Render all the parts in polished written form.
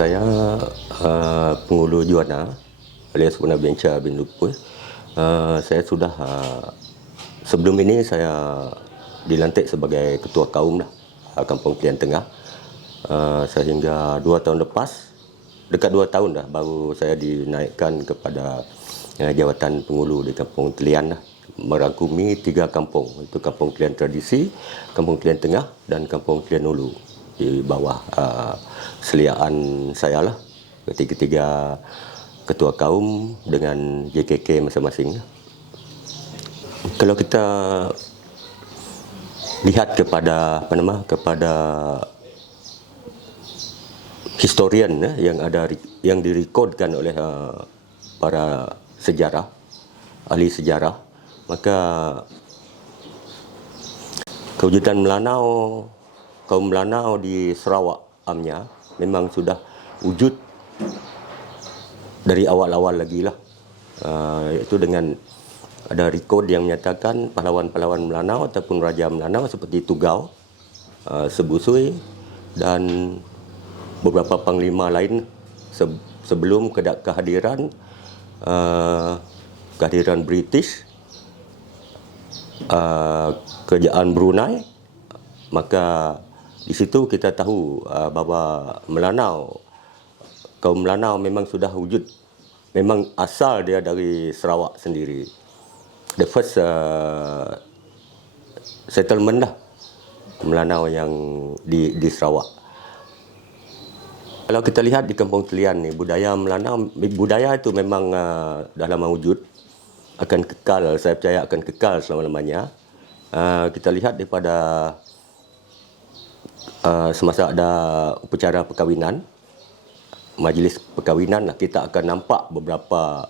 Saya Pengulu Juana alias Wana Benca bin Lupus. Saya sudah sebelum ini saya dilantik sebagai ketua kaum Kampung Kelian Tengah, sehingga 2 tahun lepas, dekat 2 tahun dah baru saya dinaikkan kepada jawatan pengulu di Kampung Kelian merangkumi 3 kampung, itu Kampung Kelian Tradisi, Kampung Kelian Tengah dan Kampung Kelian Ulu di bawah seliaan saya lah, ketiga-tiga ketua kaum dengan JKK masing-masing. Kalau kita lihat kepada kepada historian yang direkodkan oleh para sejarah, ahli sejarah, maka kewujudan kaum Melanau di Sarawak amnya memang sudah wujud dari awal-awal lagi lah, iaitu dengan ada rekod yang menyatakan pahlawan-pahlawan Melanau ataupun Raja Melanau seperti Tugau, Sebusui dan beberapa panglima lain sebelum kehadiran British, kerajaan Brunei. Maka di situ kita tahu bahawa kaum Melanau memang sudah wujud, memang asal dia dari Sarawak sendiri. The first settlement Melanau yang di Sarawak. Kalau kita lihat di Kampung Kelian ni, budaya Melanau, budaya itu memang dah lama wujud, akan kekal, saya percaya akan kekal selama-lamanya. Kita lihat daripada semasa ada upacara perkahwinan, majlis perkahwinan, kita akan nampak beberapa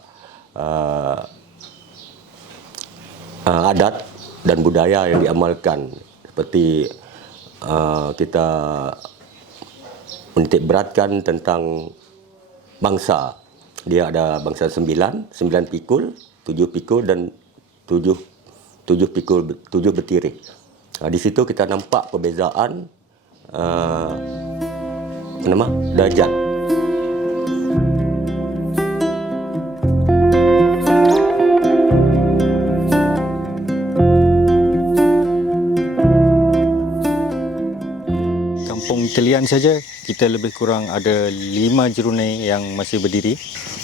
adat dan budaya yang diamalkan, seperti kita menitik beratkan tentang bangsa. Dia ada bangsa 9 pikul, 7 pikul dan 7 bertirih. Di situ kita nampak perbezaan darjat. Kampung Kelian saja kita lebih kurang ada 5 jerunai yang masih berdiri.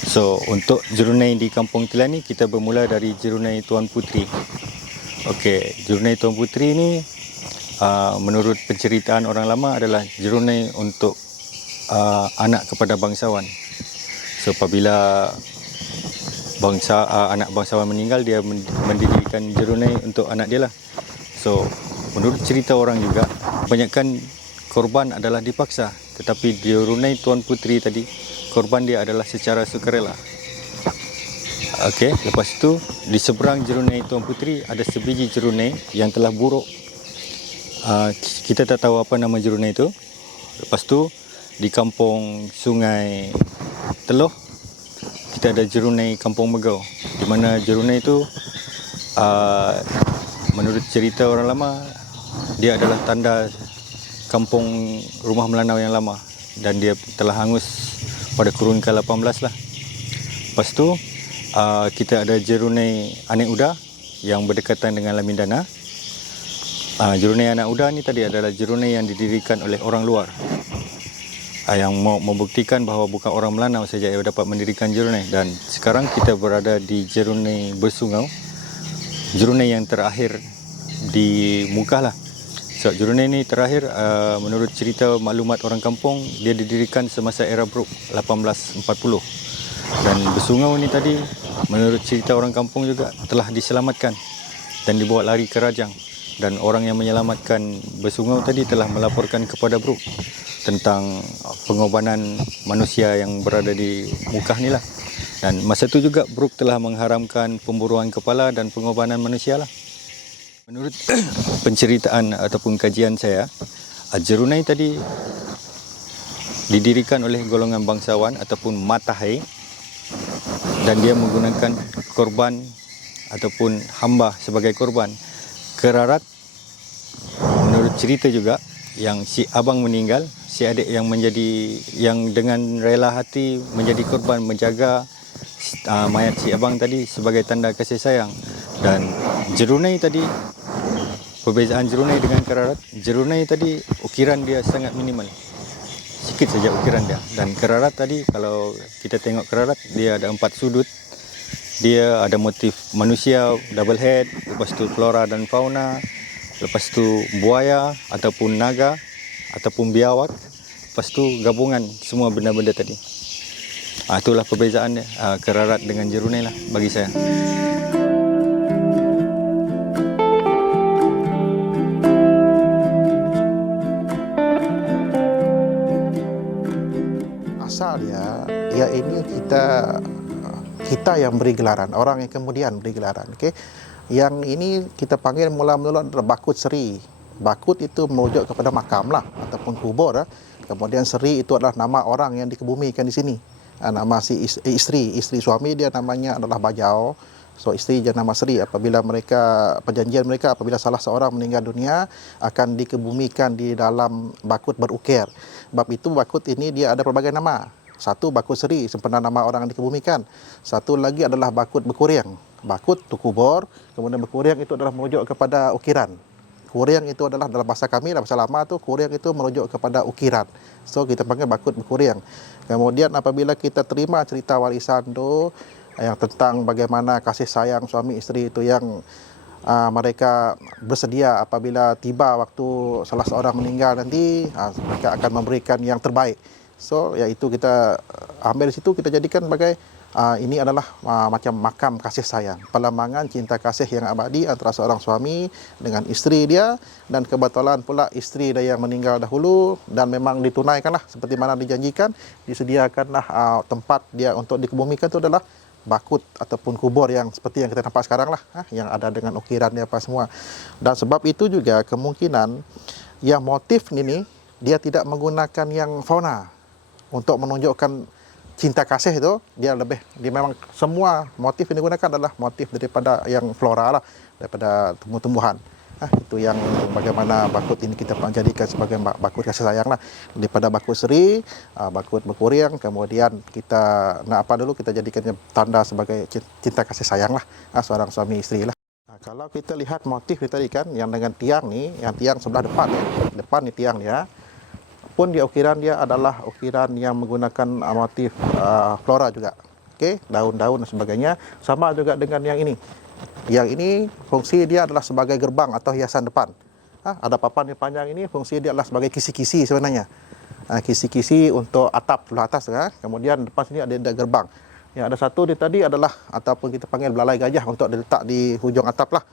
So untuk jerunai di Kampung Kelian ni kita bermula dari jerunai Tuan Puteri. Okey, jerunai Tuan Puteri ni menurut penceritaan orang lama adalah jerunai untuk anak kepada bangsawan. So apabila anak bangsawan meninggal, dia mendirikan jerunai untuk anak dia lah. So menurut cerita orang juga, kebanyakan korban adalah dipaksa, tetapi jerunai Tuan Puteri tadi, korban dia adalah secara sukarela. Okey, lepas itu di seberang jerunai Tuan Puteri ada sebiji jerunai yang telah buruk. Kita tak tahu apa nama jerunai itu. Lepas tu di kampung Sungai Teloh kita ada jerunai Kampung Megau, di mana jerunai itu menurut cerita orang lama dia adalah tanda kampung rumah Melanau yang lama, dan dia telah hangus pada kurun ke-18 lah. Lepas tu kita ada jerunai Anak Uda yang berdekatan dengan Lamindana. Jerunai Anak Uda ni tadi adalah jerunai yang didirikan oleh orang luar, yang mau membuktikan bahawa bukan orang Melanau saja yang dapat mendirikan jerunai. Dan sekarang kita berada di jerunai Bersungau, jerunai yang terakhir di Mukah lah. So, jerunai ni terakhir menurut cerita maklumat orang kampung, dia didirikan semasa era Brooke 1840. Dan Bersungau ni tadi menurut cerita orang kampung juga telah diselamatkan dan dibawa lari ke Rajang. Dan orang yang menyelamatkan Bersungau tadi telah melaporkan kepada Brooke tentang pengorbanan manusia yang berada di Mukah ni lah. Dan masa tu juga Brooke telah mengharamkan pemburuan kepala dan pengorbanan manusia lah. Menurut penceritaan ataupun kajian saya, jerunai tadi didirikan oleh golongan bangsawan ataupun matahai, dan dia menggunakan korban ataupun hamba sebagai korban. Kerarat menurut cerita juga, yang si abang meninggal, si adik yang dengan rela hati menjadi korban menjaga mayat si abang tadi sebagai tanda kasih sayang. Dan jerunai tadi, perbezaan jerunai dengan kerarat, jerunai tadi ukiran dia sangat minimal, sikit saja ukiran dia. Dan kerarat tadi, kalau kita tengok kerarat, dia ada 4 sudut. Dia ada motif manusia, double head, lepas tu flora dan fauna, lepas tu buaya ataupun naga ataupun biawak, lepas tu gabungan semua benda-benda tadi. Itulah perbezaan dia, kerarat dengan jerunai lah bagi saya. Asal dia ini kita yang beri gelaran, orang yang kemudian beri gelaran. Okey. Yang ini kita panggil mula-mula adalah bakut seri. Bakut itu merujuk kepada makam lah ataupun kubur. Kemudian seri itu adalah nama orang yang dikebumikan di sini. Nama si isteri suami dia namanya adalah Bajau. So isteri dia nama Seri. Apabila perjanjian mereka apabila salah seorang meninggal dunia akan dikebumikan di dalam bakut berukir. Sebab itu bakut ini dia ada pelbagai nama. Satu bakut seri, sempena nama orang yang dikebumikan. Satu lagi adalah bakut berkuriang. Bakut itu kubur, kemudian berkuriang itu adalah merujuk kepada ukiran. Kuriang itu adalah dalam bahasa kami, dalam bahasa lama tu kuriang itu merujuk kepada ukiran. So kita panggil bakut berkuriang. Kemudian apabila kita terima cerita warisan tu yang tentang bagaimana kasih sayang suami isteri itu yang mereka bersedia apabila tiba waktu salah seorang meninggal nanti mereka akan memberikan yang terbaik. So iaitu kita ambil di situ, kita jadikan sebagai ini adalah macam makam kasih sayang, perlembangan cinta kasih yang abadi antara seorang suami dengan isteri dia, dan kebetulan pula isteri dia yang meninggal dahulu dan memang ditunaikanlah seperti mana dijanjikan, disediakanlah tempat dia untuk dikebumikan itu adalah bakut ataupun kubur yang seperti yang kita nampak sekarang lah, yang ada dengan ukiran dia apa semua. Dan sebab itu juga kemungkinan yang motif ini dia tidak menggunakan yang fauna untuk menunjukkan cinta kasih itu, dia memang semua motif yang digunakan adalah motif daripada yang flora lah, daripada tumbuh-tumbuhan. Itu yang bagaimana bakut ini kita jadikan sebagai bakut kasih sayang lah. Daripada bakut seri, bakut berkuriang, kemudian kita kita jadikan tanda sebagai cinta kasih sayang lah, seorang suami isteri lah. Kalau kita lihat motif itu tadi kan, yang dengan tiang ni, yang tiang sebelah depan depan ni tiang dia, pun dia ukiran dia adalah ukiran yang menggunakan motif flora juga. Okey, daun-daun dan sebagainya. Sama juga dengan yang ini. Yang ini fungsi dia adalah sebagai gerbang atau hiasan depan. Ada papan yang panjang ini fungsi dia adalah sebagai kisi-kisi sebenarnya. Kisi-kisi untuk atap sebelah atas kemudian depan sini ada gerbang. Yang ada satu dia tadi adalah ataupun kita panggil belalai gajah untuk diletak di hujung atap lah.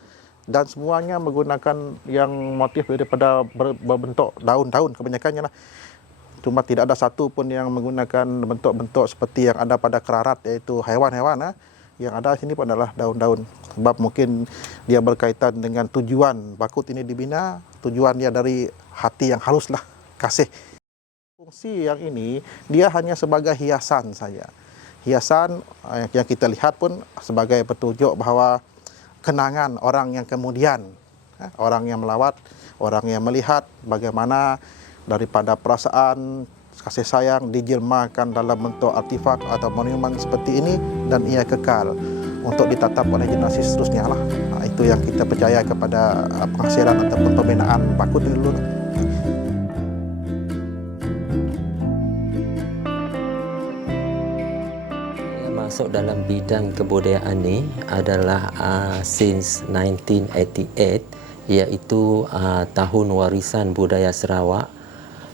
Dan semuanya menggunakan yang motif daripada berbentuk daun-daun kebanyakannya lah. Cuma tidak ada satu pun yang menggunakan bentuk-bentuk seperti yang ada pada kerarat, iaitu haiwan-haiwan. Yang ada sini pun adalah daun-daun. Sebab mungkin dia berkaitan dengan tujuan bakut ini dibina, tujuan dia dari hati yang halus lah, kasih. Fungsi yang ini dia hanya sebagai hiasan saja. Hiasan yang kita lihat pun sebagai petunjuk bahawa kenangan orang yang kemudian, orang yang melawat, orang yang melihat bagaimana daripada perasaan kasih sayang dijelmakan dalam bentuk artifak atau monumen seperti ini, dan ia kekal untuk ditatap oleh generasi seterusnya lah. Itu yang kita percaya kepada penghasilan ataupun pembinaan bakut ini dulu. Masuk dalam bidang kebudayaan ni adalah since 1988, iaitu tahun warisan budaya Sarawak,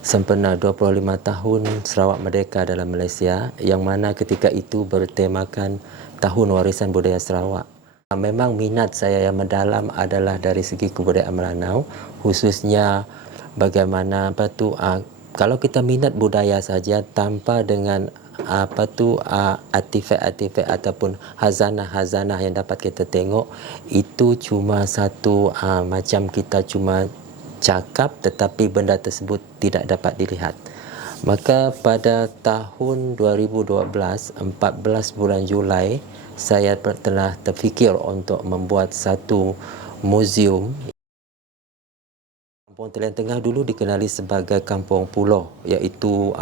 sempena 25 tahun Sarawak merdeka dalam Malaysia, yang mana ketika itu bertemakan tahun warisan budaya Sarawak. Memang minat saya yang mendalam adalah dari segi kebudayaan Melanau, khususnya bagaimana kalau kita minat budaya saja tanpa dengan artifak-artifak ataupun hazanah-hazanah yang dapat kita tengok, itu cuma satu macam kita cuma cakap tetapi benda tersebut tidak dapat dilihat. Maka pada tahun 2012, 14 bulan Julai, saya telah terfikir untuk membuat satu muzium Kampung Telian Tengah dulu dikenali sebagai kampung pulau, iaitu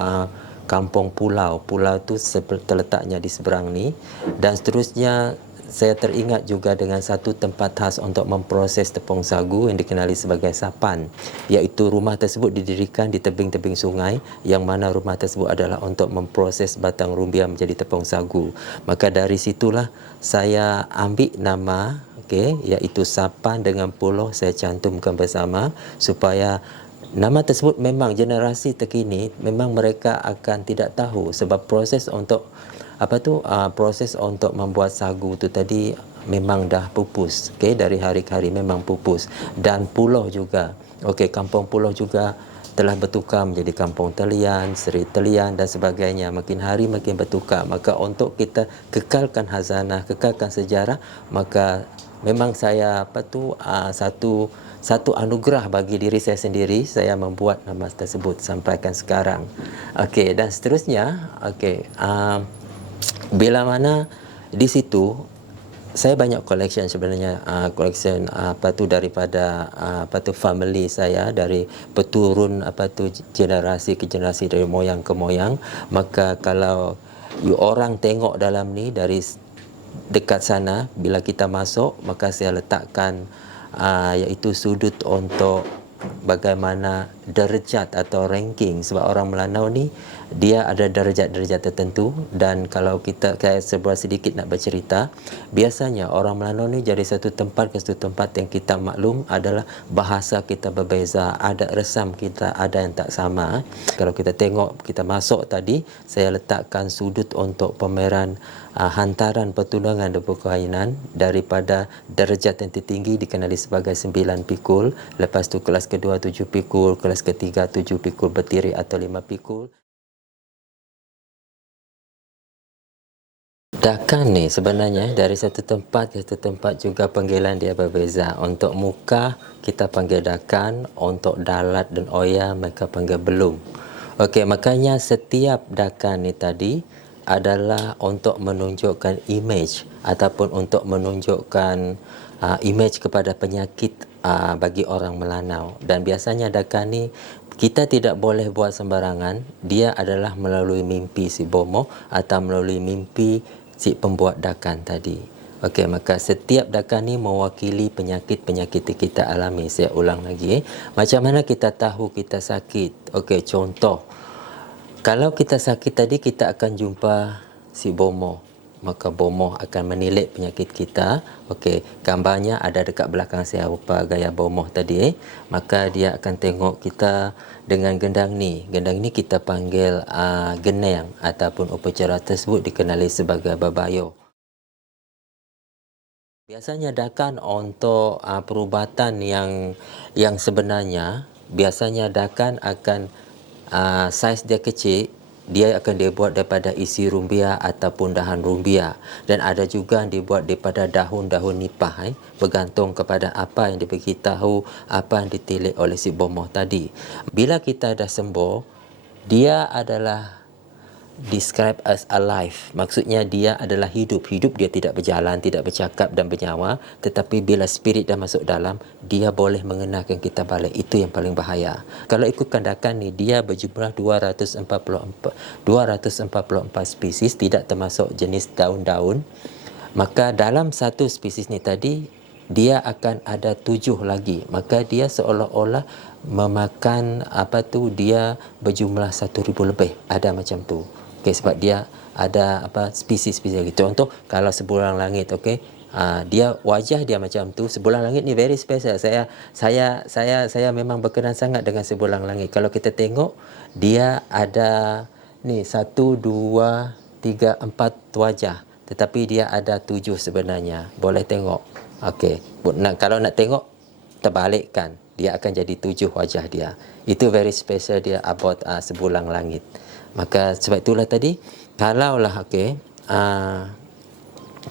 kampung pulau. Pulau itu terletaknya di seberang ni, dan seterusnya saya teringat juga dengan satu tempat khas untuk memproses tepung sagu yang dikenali sebagai sapan, iaitu rumah tersebut didirikan di tebing-tebing sungai, yang mana rumah tersebut adalah untuk memproses batang rumbia menjadi tepung sagu. Maka dari situlah saya ambil nama, iaitu sapan dengan pulau, saya cantumkan bersama supaya nama tersebut memang generasi terkini memang mereka akan tidak tahu, sebab proses untuk proses untuk membuat sagu tu tadi memang dah pupus, dari hari ke hari memang pupus. Dan pulau juga, kampung pulau juga telah bertukar menjadi kampung Telian, Seri Telian dan sebagainya, makin hari makin bertukar. Maka untuk kita kekalkan khazanah, kekalkan sejarah, maka memang saya satu anugerah bagi diri saya sendiri, saya membuat nama tersebut sampaikan sekarang. Dan seterusnya, bila mana di situ saya banyak collection sebenarnya, collection daripada family saya, dari peturun generasi ke generasi, dari moyang ke moyang. Maka kalau orang tengok dalam ni dari dekat sana, bila kita masuk, maka saya letakkan iaitu sudut untuk bagaimana darjat atau ranking, sebab orang Melanau ni dia ada darjat-darjat tertentu. Dan kalau saya sebuah sedikit nak bercerita, biasanya orang Melanau ni dari satu tempat ke satu tempat yang kita maklum adalah bahasa kita berbeza, adat resam kita ada yang tak sama. Kalau kita tengok, kita masuk tadi, saya letakkan sudut untuk pameran hantaran pertunangan dan perkahwinan daripada darjat yang tertinggi dikenali sebagai 9 pikul, lepas tu kelas kedua 7 pikul, kelas ketiga 7 pikul bertirik atau 5 pikul. Dakan ni sebenarnya dari satu tempat ke satu tempat juga panggilan dia berbeza. Untuk muka kita panggil dakan, untuk dalat dan oya mereka panggil belum. Makanya setiap dakan ni tadi adalah untuk menunjukkan image ataupun untuk menunjukkan image kepada penyakit bagi orang Melanau. Dan biasanya dakan ni kita tidak boleh buat sembarangan. Dia adalah melalui mimpi si bomoh atau melalui mimpi si pembuat dakan tadi. Maka setiap dakan ni mewakili penyakit-penyakit yang kita alami. Saya ulang lagi. Macam mana kita tahu kita sakit? Contoh, kalau kita sakit tadi, kita akan jumpa si bomoh. Maka bomoh akan menilik penyakit kita. Gambarnya ada dekat belakang saya, rupa gaya bomoh tadi. Maka dia akan tengok kita dengan gendang ni. Gendang ni kita panggil geneng, ataupun upacara tersebut dikenali sebagai babayo. Biasanya dakan untuk perubatan yang sebenarnya, biasanya dakan akan saiz dia kecil, dia akan dibuat daripada isi rumbia ataupun dahan rumbia, dan ada juga yang dibuat daripada daun-daun nipah, bergantung kepada apa yang diberitahu, apa yang ditilik oleh si bomoh tadi. Bila kita dah sembuh, dia adalah describe as alive, maksudnya dia adalah hidup. Dia tidak berjalan, tidak bercakap dan bernyawa, tetapi bila spirit dah masuk dalam, dia boleh mengenalkan kita balik. Itu yang paling bahaya. Kalau ikutkan dakan ni, dia berjumlah 244 spesies, tidak termasuk jenis daun-daun. Maka dalam satu spesies ni tadi, dia akan ada 7 lagi. Maka dia seolah-olah memakan dia berjumlah 1,000 lebih. Ada macam tu. Sebab dia ada spesies-spesies lagi. Contoh, kalau sebulan langit, dia wajah dia macam tu. Sebulan langit ni very special. Saya memang berkenan sangat dengan sebulan langit. Kalau kita tengok, dia ada ni 1, 2, 3, 4 wajah. Tetapi dia ada 7 sebenarnya. Boleh tengok. Kalau nak tengok, terbalikkan. Dia akan jadi 7 wajah dia. Itu very special dia about sebulan langit. Maka sebab itulah tadi, kalaulah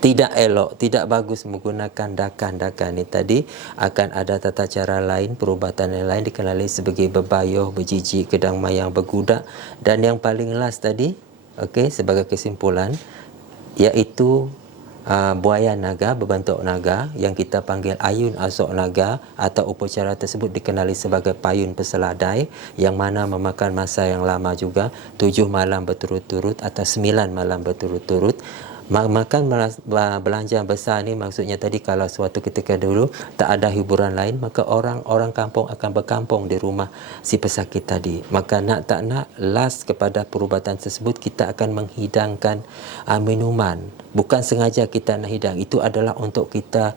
tidak elok, tidak bagus menggunakan dakan-dakan ni tadi, akan ada tata cara lain, perubatan yang lain dikenali sebagai bebayuh, berjijik, kedang mayang, bergudak. Dan yang paling last tadi, sebagai kesimpulan, iaitu buaya naga berbentuk naga yang kita panggil ayun asok naga, atau upacara tersebut dikenali sebagai payun peseladai, yang mana memakan masa yang lama juga, 7 malam berturut-turut atau 9 malam berturut-turut. Makan belanja besar ni maksudnya tadi, kalau suatu ketika dulu tak ada hiburan lain, maka orang kampung akan berkampung di rumah si pesakit tadi. Maka nak tak nak, last kepada perubatan tersebut kita akan menghidangkan minuman. Bukan sengaja kita nak hidang, itu adalah untuk kita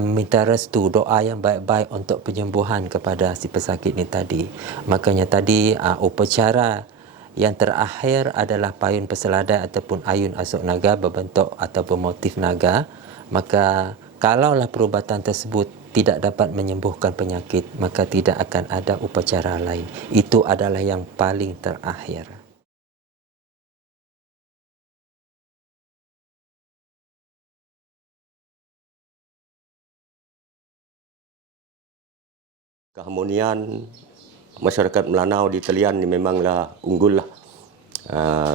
minta restu, doa yang baik-baik untuk penyembuhan kepada si pesakit ni tadi. Makanya tadi upacara yang terakhir adalah payun peseladai ataupun ayun asok naga berbentuk atau bermotif naga. Maka kalaulah perubatan tersebut tidak dapat menyembuhkan penyakit, maka tidak akan ada upacara lain. Itu adalah yang paling terakhir. Keharmonian masyarakat Melanau di Talian ni memanglah unggul lah.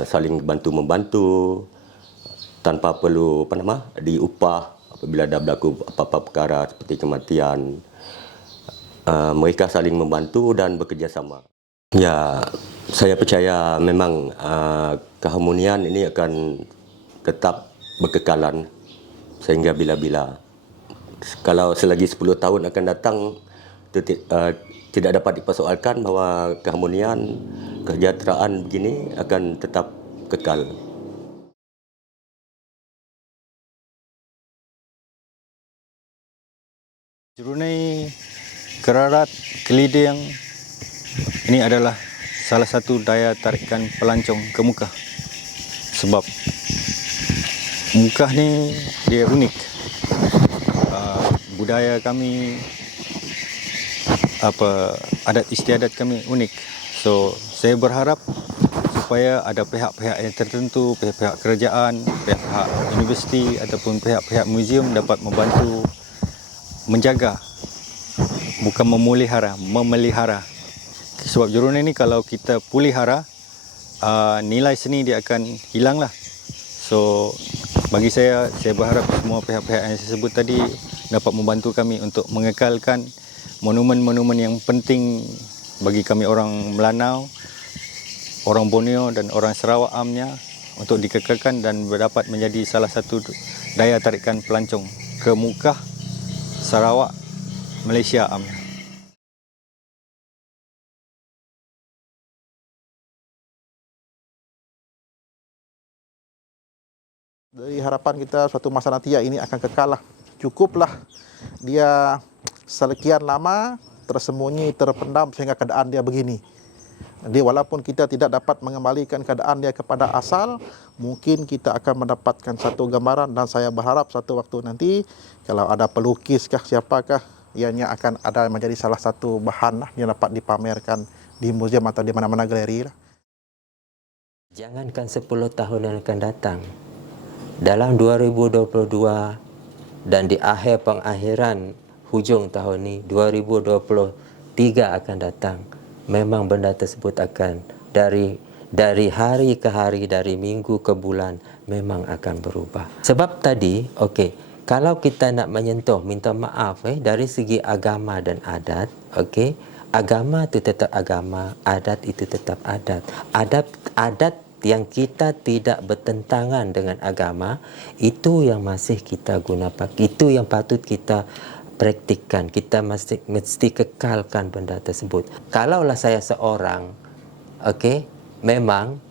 Saling bantu-membantu tanpa perlu diupah apabila dah berlaku apa-apa perkara seperti kematian. Mereka saling membantu dan bekerjasama. Ya, saya percaya memang keharmonian ini akan tetap berkekalan sehingga bila-bila. Kalau selagi 10 tahun akan datang, tidak dapat dipersoalkan bahawa keharmonian, kesejahteraan begini akan tetap kekal. Jerunai, Kerarat, Keliding ini adalah salah satu daya tarikan pelancong ke Mukah. Sebab Mukah ni dia unik. Budaya kami, adat istiadat kami unik. So saya berharap supaya ada pihak-pihak yang tertentu, pihak-pihak kerajaan, pihak-pihak universiti ataupun pihak-pihak muzium dapat membantu menjaga, bukan memelihara. Sebab Jerunai ni kalau kita pelihara, nilai seni dia akan hilanglah. So bagi saya berharap semua pihak-pihak yang saya sebut tadi dapat membantu kami untuk mengekalkan monumen-monumen yang penting bagi kami orang Melanau, orang Borneo dan orang Sarawak amnya, untuk dikekalkan dan dapat menjadi salah satu daya tarikan pelancong ke Mukah, Sarawak, Malaysia amnya. Dari harapan kita suatu masa nanti ini akan kekal lah. Cukuplah dia sekian lama tersembunyi, terpendam sehingga keadaan dia begini. Jadi walaupun kita tidak dapat mengembalikan keadaan dia kepada asal, mungkin kita akan mendapatkan satu gambaran, dan saya berharap satu waktu nanti kalau ada pelukis kah siapakah, ianya akan ada menjadi salah satu bahan lah yang dapat dipamerkan di museum atau di mana-mana galeri lah. Jangankan 10 tahun yang akan datang, dalam 2022 dan di akhir pengakhiran hujung tahun ni 2023 akan datang, memang benda tersebut akan dari hari ke hari, dari minggu ke bulan, memang akan berubah. Sebab tadi, kalau kita nak menyentuh, minta maaf dari segi agama dan adat, agama itu tetap agama, adat itu tetap adat. Adat yang kita tidak bertentangan dengan agama, itu yang masih kita gunakan, itu yang patut kita praktikkan. Kita mesti kekalkan benda tersebut. Kalaulah saya seorang, memang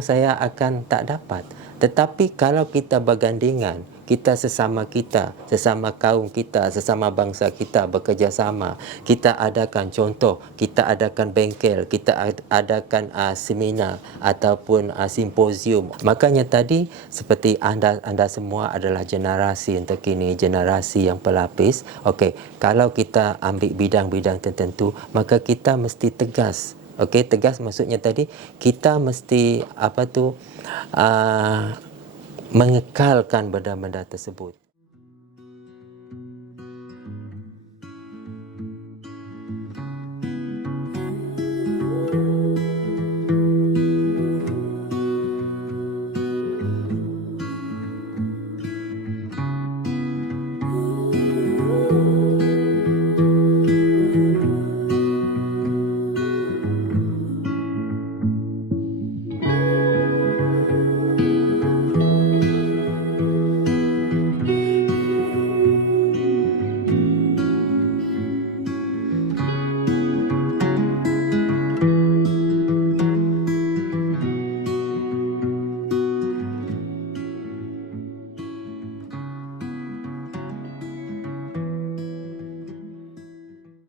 saya akan tak dapat. Tetapi kalau kita bergandingan, kita sesama kaum kita, sesama bangsa kita bekerjasama, kita adakan contoh, kita adakan bengkel, kita adakan seminar ataupun simposium. Makanya tadi seperti anda semua adalah generasi yang terkini, generasi yang pelapis. Kalau kita ambil bidang-bidang tertentu, maka kita mesti tegas. Tegas maksudnya tadi kita mesti mengekalkan benda-benda tersebut.